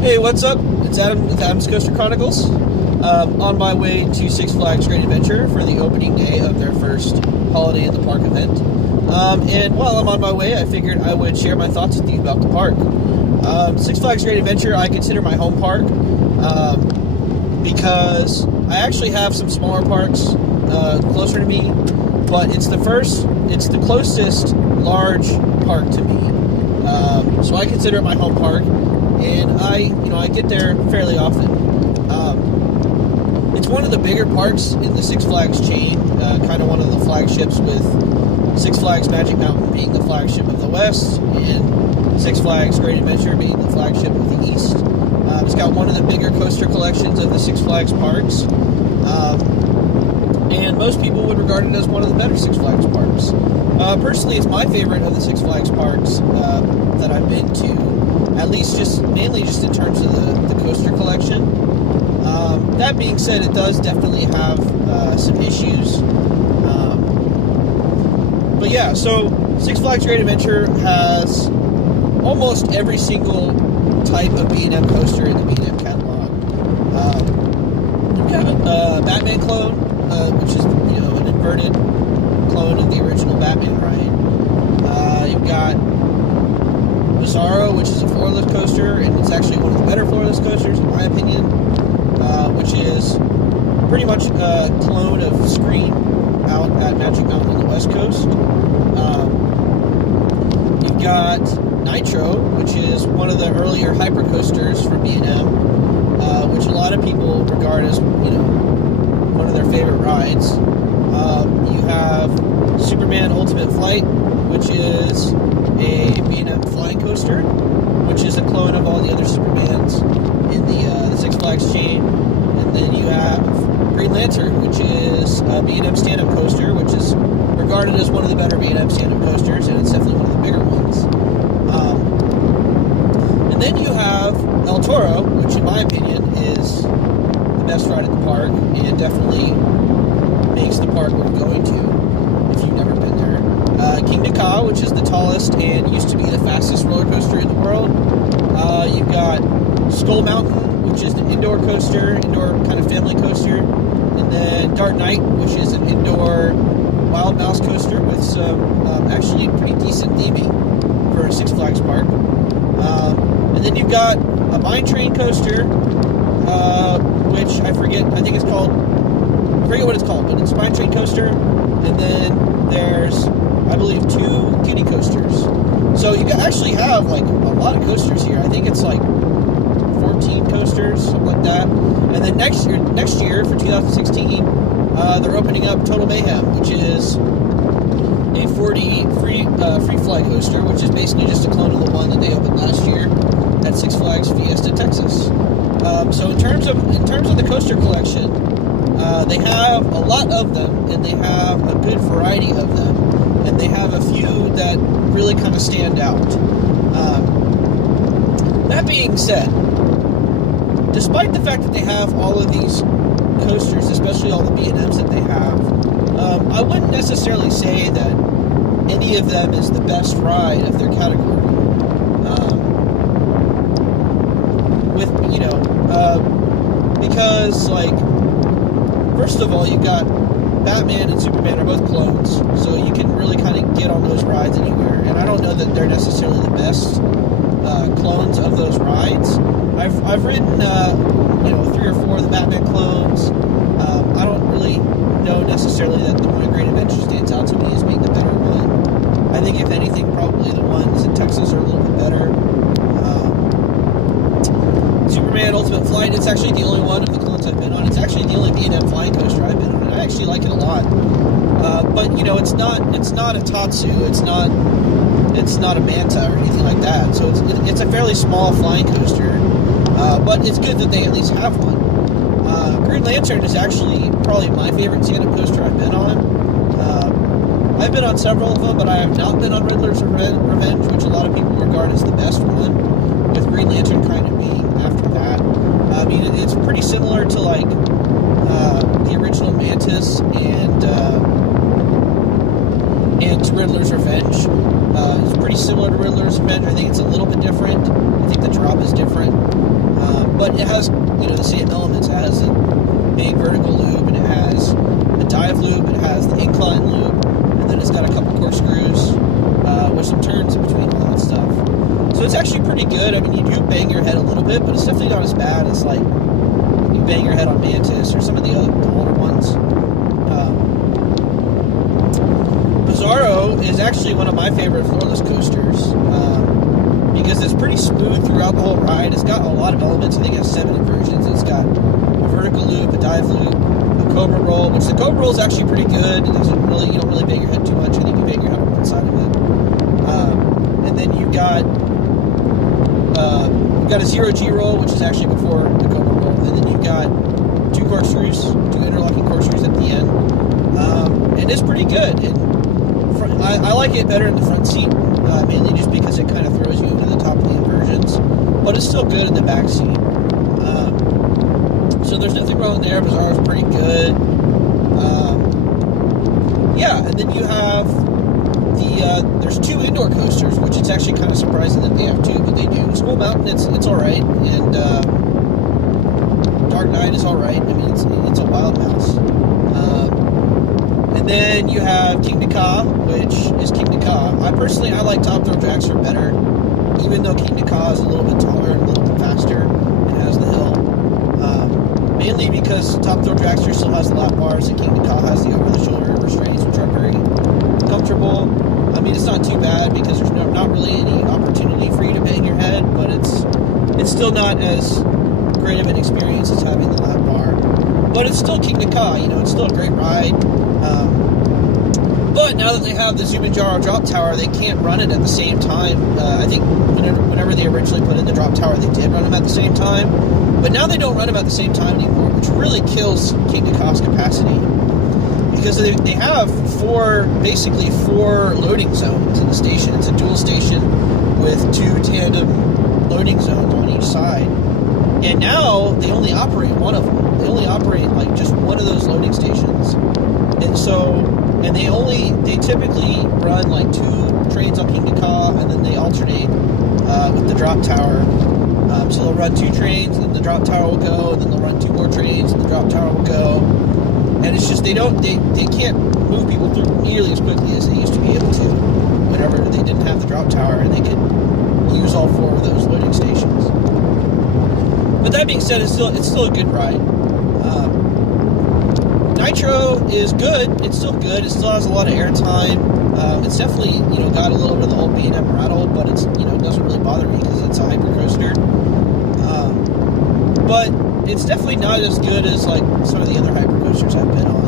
Hey, what's up? It's Adam with Adam's Coaster Chronicles. On my way to Six Flags Great Adventure for the opening day of their first Holiday in the Park event. And while I'm on my way, I figured I would share my thoughts with you about the park. Six Flags Great Adventure I consider my home park because I actually have some smaller parks closer to me, but it's the closest large park to me. So I consider it my home park, and I get there fairly often. It's one of the bigger parks in the Six Flags chain, kind of one of the flagships, with Six Flags Magic Mountain being the flagship of the West, and Six Flags Great Adventure being the flagship of the East. It's got one of the bigger coaster collections of the Six Flags parks, and most people would regard it as one of the better Six Flags parks. Personally, it's my favorite of the Six Flags parks that I've been to, at least mainly just in terms of the coaster collection. That being said, it does definitely have some issues. But yeah, so Six Flags Great Adventure has almost every single type of B&M coaster in the B&M catalog. You've got Batman clone, which is an inverted clone of the original Batman ride. You've got Bizarro, which is a floorless coaster, and it's actually one of the better floorless coasters in my opinion, which is pretty much a clone of Scream out at Magic Mountain on the West Coast. You've got Nitro, which is one of the earlier hyper coasters from B&M, which a lot of people regard as one of their favorite rides. You have Superman Ultimate Flight, which is a B&M flying coaster, which is a clone of all the other Supermans in the Six Flags chain. And then you have Green Lantern, which is a B&M stand-up coaster, which is regarded as one of the better B&M stand-up coasters, and it's definitely one of the bigger ones. And then you have El Toro, which in my opinion is the best ride at the park, and definitely makes the park worth going to if you've never been there. Kingda Ka, which is the tallest and used to be the fastest roller coaster in the world. You've got Skull Mountain, which is an indoor kind of family coaster. And then Dark Knight, which is an indoor Wild Mouse coaster with some actually pretty decent theming for a Six Flags park. And then you've got a Mine Train coaster, which I forget what it's called, but it's a Mine Train coaster. And then there's, I believe, 2 kiddie coasters. So you actually have like a lot of coasters here. I think it's like 14 coasters, something like that. And then next year for 2016, they're opening up Total Mayhem, which is a 4D free fly coaster, which is basically just a clone of the one that they opened last year at Six Flags Fiesta, Texas. So in terms of the coaster collection, they have a lot of them, and they have a good variety of them, and they have a few that really kind of stand out. That being said, despite the fact that they have all of these coasters, especially all the B&Ms that they have, I wouldn't necessarily say that any of them is the best ride of their category. Because, first of all, you've got Batman and Superman are both clones, so you can really kind of get on those rides anywhere. And I don't know that they're necessarily the best clones of those rides. I've ridden 3 or 4 of the Batman clones. I don't really know necessarily that the one at Great Adventure stands out to me as being the better one. I think if anything, probably the ones in Texas are a little bit better. Superman Ultimate Flight, it's actually the only one of the clones I've been on. It's actually the only B&M flying coaster I've been on, and I actually like it a lot. But it's not a Tatsu, it's not a Manta or anything like that. So it's a fairly small flying coaster, but it's good that they at least have one. Green Lantern is actually probably my favorite stand-up coaster I've been on. I've been on several of them, but I have not been on Riddler's Revenge, which a lot of people regard as the best one, with Green Lantern kind of being after that. I mean, it's pretty similar to the original Mantis and to Riddler's Revenge. It's pretty similar to Riddler's Revenge. I think it's a little bit different. I think the drop is different. it has, the same elements. It has a big vertical loop, and it has a dive loop, it has the incline loop, and then it's got a couple corkscrews with some turns in between all that stuff. So it's actually pretty good. I mean, you do bang your head a little bit, but it's definitely not as bad as like you bang your head on Mantis or some of the older ones. Bizarro is actually one of my favorite floorless coasters because it's pretty smooth throughout the whole ride. It's got a lot of elements. I think it has 7 inversions. It's got a vertical loop, a dive loop, a cobra roll, which the cobra roll is actually pretty good. It doesn't really, you don't really bang your head too much. I think you bang your head on one side of it. And then you've got a 0G roll, which is actually before the cobra roll, and then you've got 2 corkscrews, 2 interlocking corkscrews at the end. And it's pretty good. And I like it better in the front seat, mainly just because it kind of throws you into the top of the inversions, but it's still good in the back seat. So there's nothing wrong there. Bizarro's pretty good. And then you have there's 2 indoor coasters, which it's actually kind of surprising that they have 2, but they do. Skull Mountain, it's all right, and Dark Knight is all right. I mean, it's a wild mouse. And then you have King Dakar, which is King Dakar. I like Top Thrill Dragster better, even though King Dakar is a little bit taller and a little bit faster and has the hill. Mainly because Top Thrill Dragster still has the lap bars, and King Dakar has the over-the-shoulder restraints, which are very comfortable. I mean, it's not too bad because there's not really any opportunity for you to bang your head, but it's still not as great of an experience as having the lap bar. But it's still King Dakar, it's still a great ride. But now that they have the Zumanjaro drop tower, they can't run it at the same time. I think whenever they originally put in the drop tower, they did run them at the same time. But now they don't run them at the same time anymore, which really kills King Dakar's capacity. Because they have basically four loading zones in the station. It's a dual station with 2 tandem loading zones on each side. And now they only operate one of them. They only operate like just one of those loading stations. And they typically run like 2 trains on King Dakar, and then they alternate with the drop tower. So they'll run 2 trains, and then the drop tower will go, and then they'll run 2 more trains, and the drop tower will go. And it's just they can't move people through nearly as quickly as they used to be able to whenever they didn't have the drop tower and they could use all 4 of those loading stations. But that being said, it's still a good ride. Nitro is good. It's still good. It still has a lot of airtime. It's definitely got a little bit of the old B&M rattle, but it's it doesn't really bother me because it's a hypercoaster. But it's definitely not as good as like some of the other hypercoasters I've been on.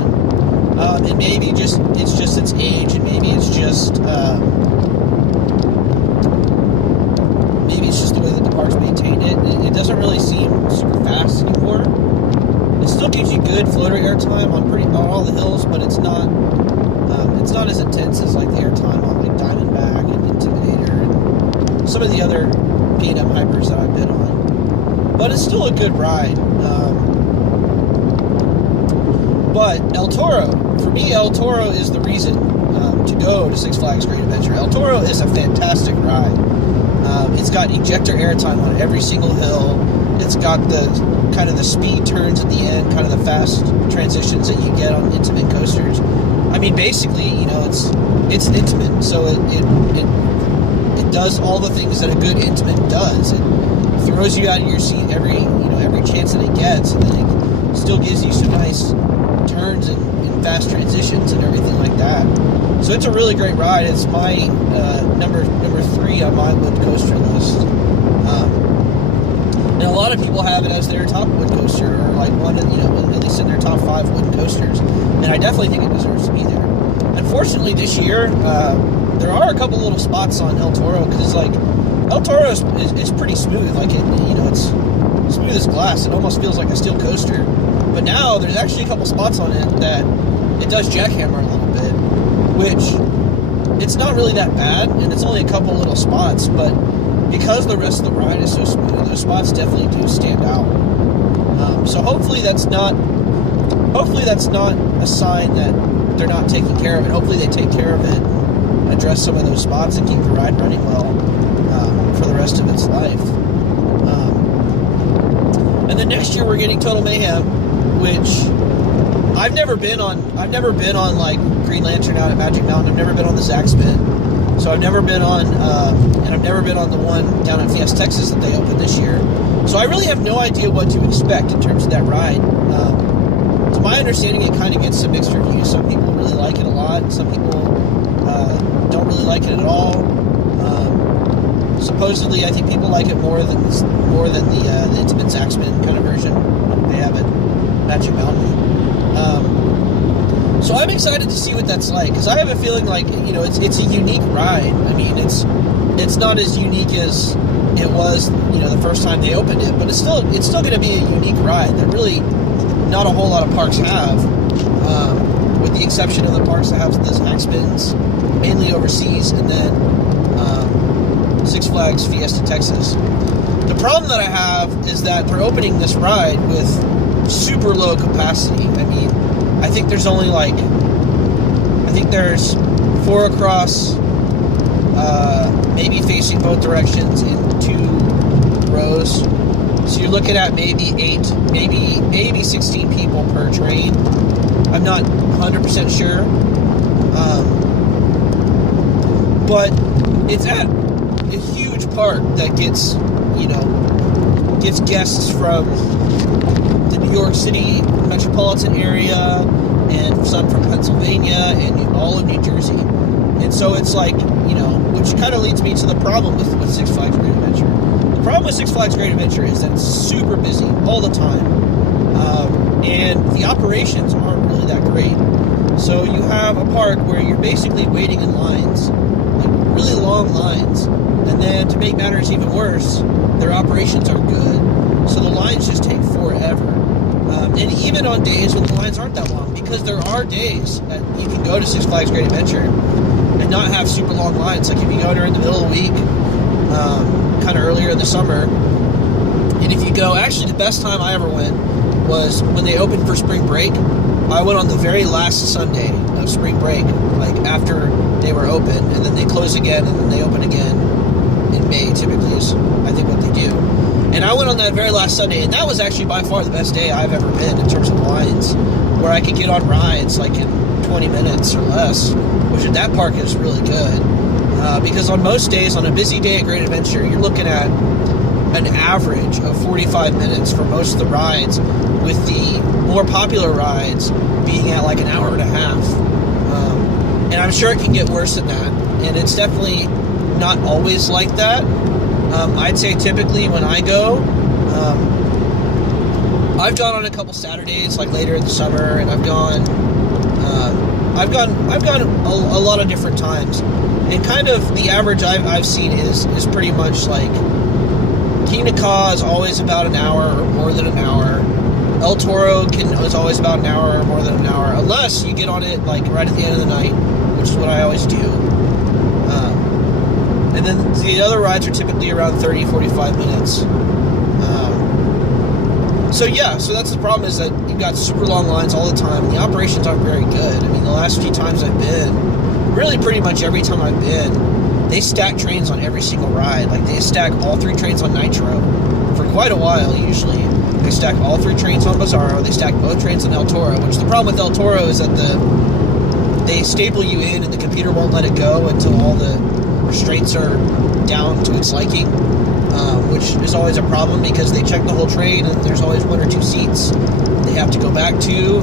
And maybe it's just its age, and maybe it's just the way that the park's maintained it. It doesn't really seem super fast anymore. It still gives you good floater airtime on all the hills, but it's not as intense as like the airtime on like Diamondback and Intimidator and some of the other B&M hypers that I've been on. But it's still a good ride. But El Toro, for me, El Toro is the reason to go to Six Flags Great Adventure. El Toro is a fantastic ride. It's got ejector airtime on every single hill. It's got the kind of the speed turns at the end, kind of the fast transitions that you get on Intamin coasters. I mean, basically, it's an Intamin, so it does all the things that a good Intamin does. It throws you out of your seat every chance that it gets, and then it still gives you some nice turns and fast transitions and everything like that. So it's a really great ride. It's my number 3 on my wood coaster list. And a lot of people have it as their top wood coaster, or like one, at least in their top 5 wooden coasters. And I definitely think it deserves to be there. Unfortunately, this year there are a couple little spots on El Toro because like El Toro is pretty smooth. Like it's smooth as glass. It almost feels like a steel coaster. But now there's actually a couple spots on it that it does jackhammer a little bit, which it's not really that bad, and it's only a couple little spots, but because the rest of the ride is so smooth, those spots definitely do stand out. So hopefully that's not a sign that they're not taking care of it. Hopefully they take care of it, and address some of those spots, and keep the ride running well for the rest of its life. And then next year we're getting Total Mayhem, which I've never been on like Green Lantern out at Magic Mountain. I've never been on the Zack Spin. So I've never been on, and I've never been on the one down in Fiesta, Texas that they opened this year. So I really have no idea what to expect in terms of that ride. To my understanding, it kind of gets some mixed reviews. Some people really like it a lot. Some people don't really like it at all. Supposedly, I think people like it more than the Intimate Zack Spin kind of version they have at Magic Mountain. So I'm excited to see what that's like, because I have a feeling like, you know, it's a unique ride. I mean, it's not as unique as it was, you know, the first time they opened it, but it's still going to be a unique ride that really not a whole lot of parks have, with the exception of the parks that have the Zack Spins, mainly overseas, and then Six Flags Fiesta, Texas. The problem that I have is that they're opening this ride with super low capacity. I mean, I think there's only there's 4 across, maybe facing both directions in 2 rows. So you're looking at maybe 8, maybe 16 people per train. I'm not 100% sure. But it's at a huge park that gets guests from the New York City metropolitan area, and some from Pennsylvania, and all of New Jersey. And so it's like, you know, which kind of leads me to the problem with Six Flags Great Adventure. The problem with Six Flags Great Adventure is that it's super busy all the time. And the operations aren't really that great. So you have a park where you're basically waiting in lines, like really long lines. And then to make matters even worse, their operations aren't good. So the lines just take forever. And even on days when the lines aren't that long, because there are days that you can go to Six Flags Great Adventure and not have super long lines. Like if you go during the middle of the week, kind of earlier in the summer, and if you go, actually the best time I ever went was when they opened for spring break. I went on the very last Sunday of spring break, like after they were open, and then they close again, and then they open again in May, typically is, I think, what they do. And I went on that very last Sunday, and that was actually by far the best day I've ever been in terms of lines, where I could get on rides like in 20 minutes or less, which at that park is really good. Because on most days, on a busy day at Great Adventure, you're looking at an average of 45 minutes for most of the rides, with the more popular rides being at like an hour and a half. And I'm sure it can get worse than that. And it's definitely not always like that. I'd say typically when I go, I've gone on a couple Saturdays, like later in the summer, and I've gone a lot of different times. And kind of the average I've seen is pretty much like Kingda Ka is always about an hour or more than an hour. El Toro is always about an hour or more than an hour, unless you get on it like right at the end of the night, which is what I always do. And then the other rides are typically around 30, 45 minutes. So that's the problem, is that you've got super long lines all the time, and the operations aren't very good. I mean, the last few times I've been, really pretty much every time I've been, they stack trains on every single ride. Like, they stack all 3 trains on Nitro for quite a while, usually. They stack all 3 trains on Bizarro. They stack both trains on El Toro, which the problem with El Toro is that they staple you in, and the computer won't let it go until all the restraints are down to its liking, which is always a problem, because they check the whole train, and there's always 1 or 2 seats they have to go back to.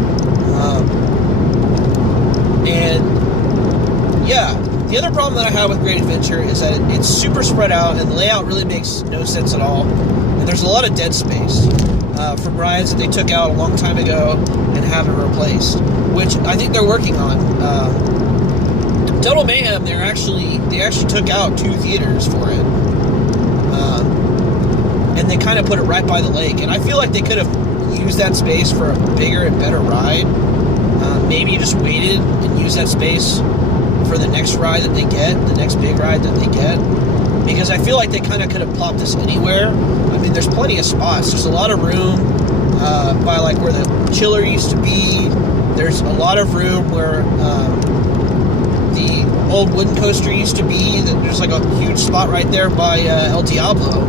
The other problem that I have with Great Adventure is that it's super spread out, and the layout really makes no sense at all. And there's a lot of dead space from rides that they took out a long time ago and haven't replaced, which I think they're working on. Total Mayhem, they actually took out 2 theaters for it, and they kind of put it right by the lake. And I feel like they could have used that space for a bigger and better ride. Maybe just waited and used that space for the next ride that they get, the next big ride that they get, because I feel like they kind of could have plopped this anywhere. I mean, there's plenty of spots. There's a lot of room by like where the chiller used to be. There's a lot of room where the old wooden coaster used to be. There's like a huge spot right there by El Diablo.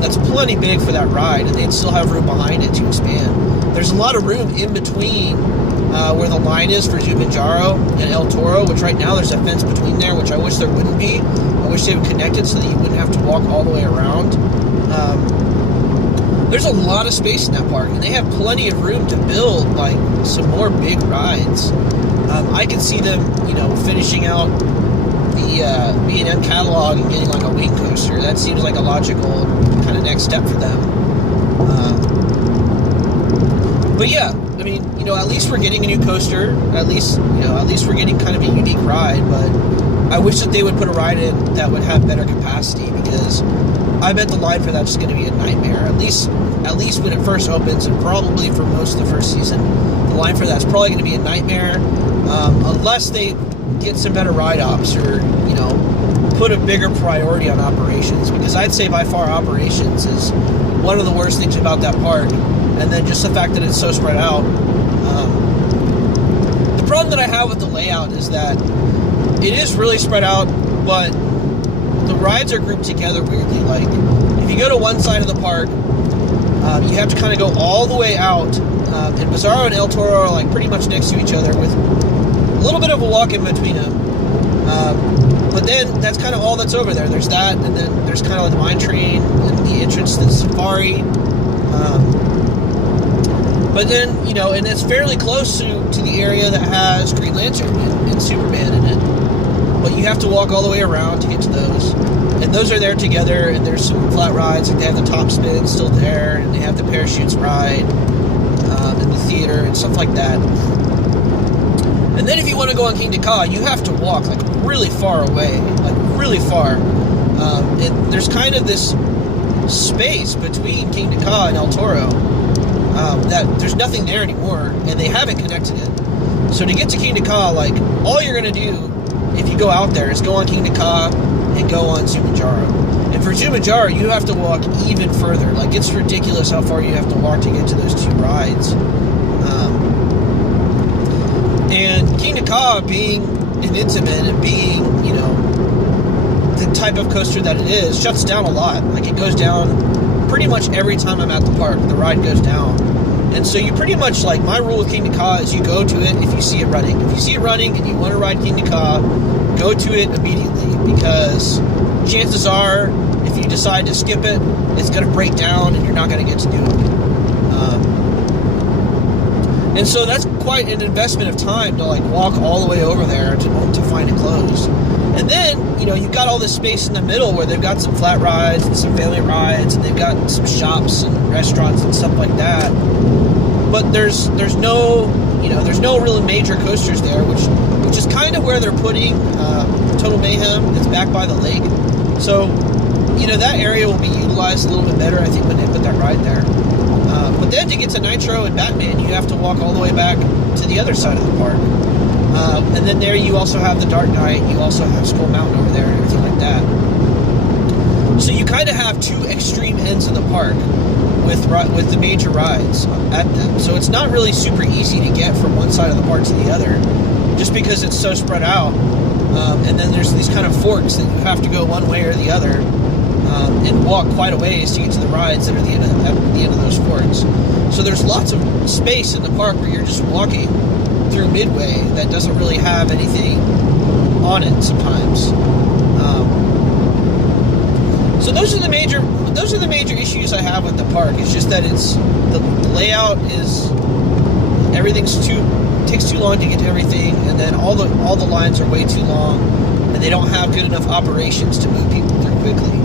that's plenty big for that ride, and they'd still have room behind it to expand. There's a lot of room in between where the line is for Zumanjaro and El Toro, which right now there's a fence between there, which I wish there wouldn't be. I wish they would connect it so that you wouldn't have to walk all the way around. There's a lot of space in that park, and they have plenty of room to build like some more big rides. I could see them, finishing out the B&M catalog and getting like a wing coaster. That seems like a logical kind of next step for them. But yeah, I mean, at least we're getting a new coaster. At least we're getting kind of a unique ride. But I wish that they would put a ride in that would have better capacity, because I bet the line for that's going to be a nightmare. At least when it first opens, and probably for most of the first season, the line for that's probably going to be a nightmare, unless they get some better ride ops, or put a bigger priority on operations. Because I'd say by far operations is one of the worst things about that park, and then just the fact that it's so spread out. The problem that I have with the layout is that it is really spread out, but the rides are grouped together weirdly. Like, if you go to one side of the park, you have to kind of go all the way out, and Bizarro and El Toro are like pretty much next to each other with a little bit of a walk in between them. But then that's kind of all that's over there. There's that, and then there's kind of like the mine train and the entrance to the safari. But then, and it's fairly close to the area that has Green Lantern and Superman in it. But you have to walk all the way around to get to those. And those are there together, and there's some flat rides, like they have the top spin still there, and they have the parachutes ride, in the theater, and stuff like that. And then if you want to go on Kingda Ka, you have to walk, like, really far away, like, really far. And there's kind of this space between Kingda Ka and El Toro, that there's nothing there anymore, and they haven't connected it. So to get to Kingda Ka, like, all you're going to do, if you go out there, is go on Kingda Ka and go on Zumanjaro. And for Zumanjaro, you have to walk even further. Like, it's ridiculous how far you have to walk to get to those two rides. And Kingda Ka, being an Intamin and being, the type of coaster that it is, shuts down a lot. Like, it goes down pretty much every time I'm at the park. The ride goes down. And so you pretty much, like, my rule with Kingda Ka is you go to it if you see it running. If you see it running and you want to ride Kingda Ka, go to it immediately, because chances are, if you decide to skip it, it's going to break down and you're not going to get to do it. And so that's quite an investment of time to, like, walk all the way over there to find it closed. And then, you've got all this space in the middle where they've got some flat rides and some family rides, and they've got some shops and restaurants and stuff like that. But there's no real major coasters there, which is kind of where they're putting Total Mayhem. It's back by the lake. So, that area will be utilized a little bit better, I think, when they put that ride there. But then to get to Nitro and Batman, you have to walk all the way back to the other side of the park. And then there you also have the Dark Knight, you also have Skull Mountain over there and everything like that. So you kind of have two extreme ends of the park with the major rides at them. So it's not really super easy to get from one side of the park to the other, just because it's so spread out. And then there's these kind of forks that you have to go one way or the other, and walk quite a ways to get to the rides that are at the end of those forks. So there's lots of space in the park where you're just walking through Midway that doesn't really have anything on it sometimes. So those are the major issues I have with the park. It's just that the layout is, takes too long to get to everything, and then all the lines are way too long, and they don't have good enough operations to move people through quickly.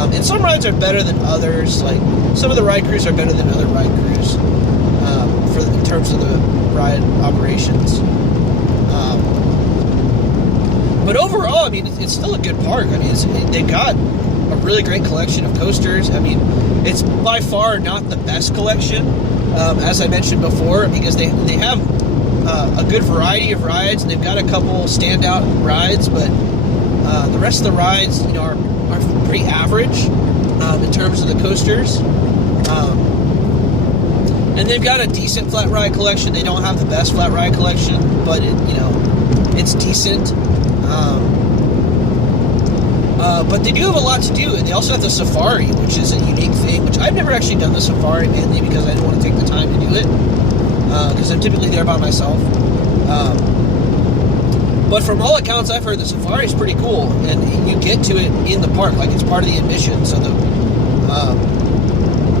And some rides are better than others. Like, some of the ride crews are better than other ride crews in terms of the ride operations. But overall, I mean, it's still a good park. I mean, they've got a really great collection of coasters. I mean, it's by far not the best collection, as I mentioned before, because they have a good variety of rides, and they've got a couple standout rides, but the rest of the rides, are pretty average in terms of the coasters. And they've got a decent flat ride collection. They don't have the best flat ride collection, but it's decent. But they do have a lot to do, and they also have the safari, which is a unique thing, which I've never actually done the safari, mainly because I didn't want to take the time to do it, because I'm typically there by myself. But from all accounts I've heard, the safari is pretty cool, and you get to it in the park, like it's part of the admission. So the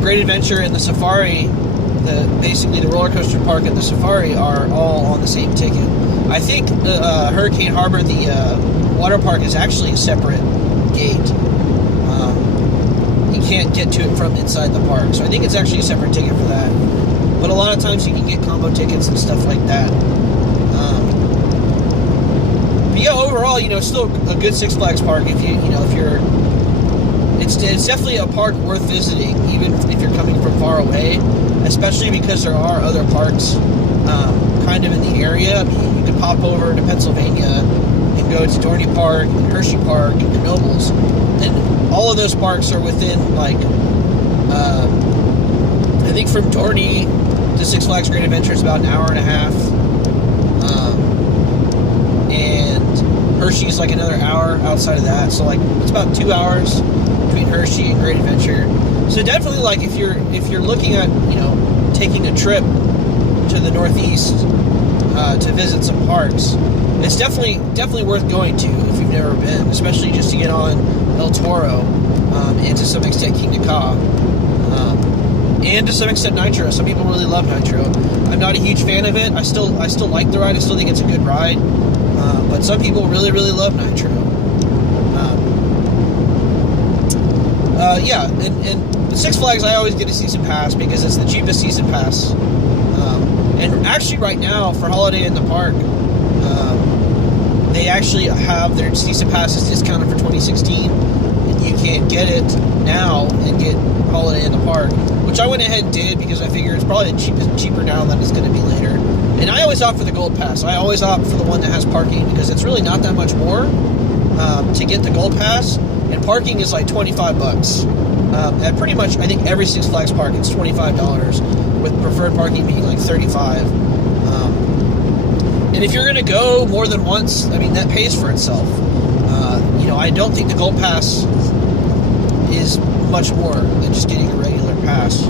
Great Adventure and the safari, basically the roller coaster park and the safari are all on the same ticket. I think Hurricane Harbor, the water park, is actually a separate gate. You can't get to it from inside the park, so I think it's actually a separate ticket for that. But a lot of times you can get combo tickets and stuff like that. But yeah, overall, still a good Six Flags park. If you're, it's definitely a park worth visiting, even if you're coming from far away. Especially because there are other parks, kind of in the area. I mean, you can pop over to Pennsylvania and go to Dorney Park, and Hershey Park, and Knoebels, and all of those parks are within I think from Dorney to Six Flags Great Adventure is about an hour and a half. And Hershey's like another hour outside of that, so it's about 2 hours between Hershey and Great Adventure. So definitely, if you're looking at taking a trip to the Northeast to visit some parks, it's definitely worth going to if you've never been, especially just to get on El Toro, and to some extent Kingda Ka, and to some extent Nitro. Some people really love Nitro. I'm not a huge fan of it. I still like the ride. I still think it's a good ride. But some people really, really love Nitro. Yeah, and Six Flags, I always get a season pass because it's the cheapest season pass. And actually, right now, for Holiday in the Park, they actually have their season passes discounted for 2016. And you can get it now and get Holiday in the Park, which I went ahead and did because I figure it's probably cheaper now than it's going to be later. And I always opt for the Gold Pass. I always opt for the one that has parking because it's really not that much more to get the Gold Pass. And parking is like $25. At pretty much, I think every Six Flags park, it's $25, with preferred parking being like $35. And if you're going to go more than once, I mean, that pays for itself. I don't think the Gold Pass is much more than just getting a regular pass.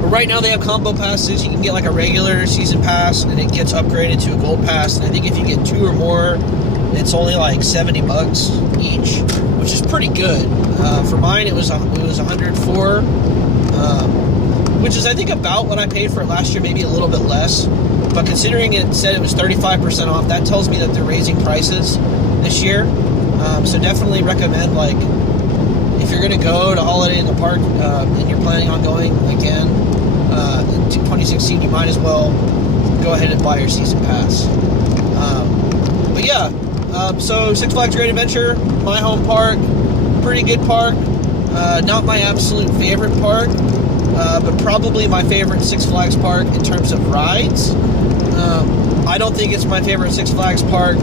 But right now they have combo passes. You can get like a regular season pass, and it gets upgraded to a Gold Pass. And I think if you get 2 or more, it's only like $70 each, which is pretty good. For mine, it was $104, which is I think about what I paid for it last year, maybe a little bit less. But considering it said it was 35% off, that tells me that they're raising prices this year. So definitely recommend, if you're going to go to Holiday in the Park and you're planning on going again in 2016, you might as well go ahead and buy your season pass. But yeah. So Six Flags Great Adventure, my home park, pretty good park. Not my absolute favorite park, but probably my favorite Six Flags park in terms of rides. I don't think it's my favorite Six Flags park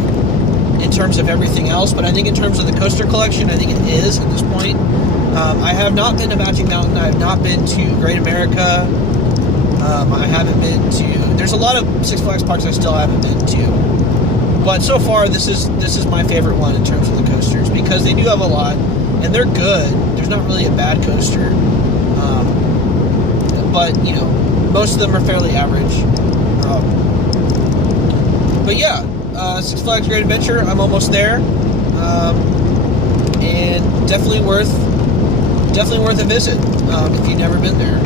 in terms of everything else, but I think in terms of the coaster collection, I think it is at this point. I have not been to Magic Mountain. I have not been to Great America. I haven't been to... There's a lot of Six Flags parks I still haven't been to. But so far, this is my favorite one in terms of the coasters, because they do have a lot, and they're good. There's not really a bad coaster. But, most of them are fairly average. But yeah, Six Flags Great Adventure, I'm almost there. And definitely worth a visit if you've never been there.